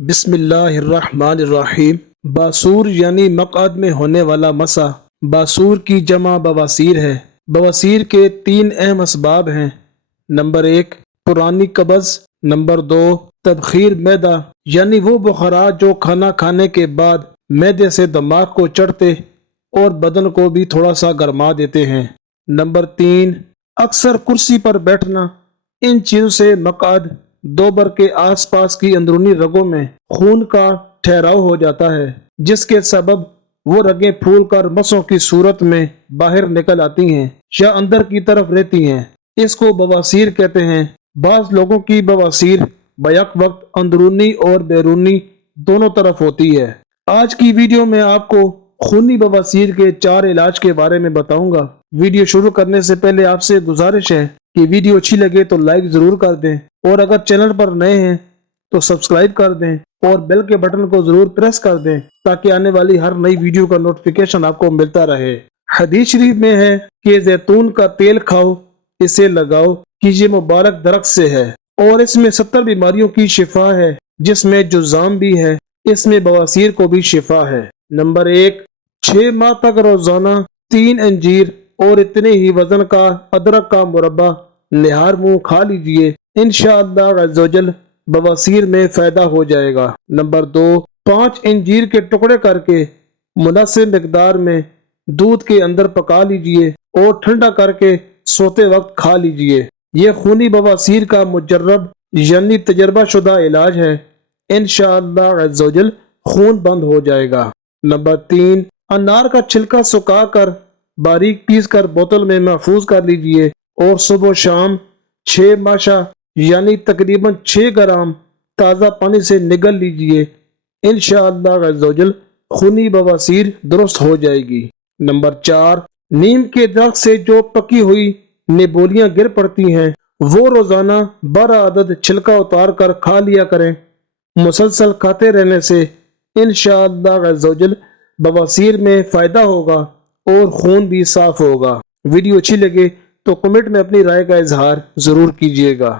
بسم اللہ الرحمن الرحیم۔ باسور یعنی مقعد میں ہونے والا مسا۔ باسور کی جمع بواسیر ہے۔ بواسیر کے 3 اہم اسباب ہیں۔ نمبر 1 پرانی قبض، نمبر 2 تبخیر معدہ یعنی وہ بخارات جو کھانا کھانے کے بعد معدے سے دماغ کو چڑھتے اور بدن کو بھی تھوڑا سا گرما دیتے ہیں۔ نمبر 3 اکثر کرسی پر بیٹھنا۔ ان چیزوں سے مقعد دوبر کے آس پاس کی اندرونی رگوں میں خون کا ٹھہراؤ ہو جاتا ہے، جس کے سبب وہ رگیں پھول کر مسوں کی صورت میں باہر نکل آتی ہیں یا اندر کی طرف رہتی ہیں۔ اس کو بواسیر کہتے ہیں۔ بعض لوگوں کی بواسیر بیک وقت اندرونی اور بیرونی دونوں طرف ہوتی ہے۔ آج کی ویڈیو میں آپ کو خونی بواسیر کے 4 علاج کے بارے میں بتاؤں گا۔ ویڈیو شروع کرنے سے پہلے آپ سے گزارش ہے کہ ویڈیو اچھی لگے تو لائک ضرور کر دیں، اور اگر چینل پر نئے ہیں تو سبسکرائب کر دیں اور بیل کے بٹن کو ضرور پریس کر دیں تاکہ آنے والی ہر نئی ویڈیو کا نوٹیفیکیشن آپ کو ملتا رہے۔ حدیث شریف میں ہے کہ زیتون کا تیل کھاؤ، اسے لگاؤ کہ یہ مبارک درخت سے ہے اور اس میں 70 بیماریوں کی شفا ہے، جس میں جذام بھی ہے۔ اس میں بواسیر کو بھی شفا ہے۔ نمبر 1 6 ماہ تک روزانہ 3 انجیر اور اتنے ہی وزن کا ادرک کا مربع نہار منہ کھا لیجئے، انشاءاللہ عز و جل بواسیر میں فائدہ ہو جائے گا۔ نمبر 2 5 انجیر کے ٹکڑے کر کے مناسب مقدار میں دودھ کے اندر پکا لیجئے اور ٹھنڈا کر کے سوتے وقت کھا لیجئے۔ یہ خونی بواسیر کا مجرب یعنی تجربہ شدہ علاج ہے، انشاءاللہ عز و جل خون بند ہو جائے گا۔ نمبر 3 انار کا چھلکا سکھا کر باریک پیس کر بوتل میں محفوظ کر لیجئے اور صبح و شام 6 ماشا یعنی تقریباً 6 گرام تازہ پانی سے نگل لیجئے، انشاءاللہ عز و جل خونی بواسیر درست ہو جائے گی۔ نمبر 4 نیم کے درخت سے جو پکی ہوئی نبولیاں گر پڑتی ہیں وہ روزانہ 12 عدد چھلکا اتار کر کھا لیا کریں۔ مسلسل کھاتے رہنے سے انشاءاللہ عز و جل بواسیر میں فائدہ ہوگا اور خون بھی صاف ہوگا۔ ویڈیو اچھی لگے تو کمنٹ میں اپنی رائے کا اظہار ضرور کیجیے گا۔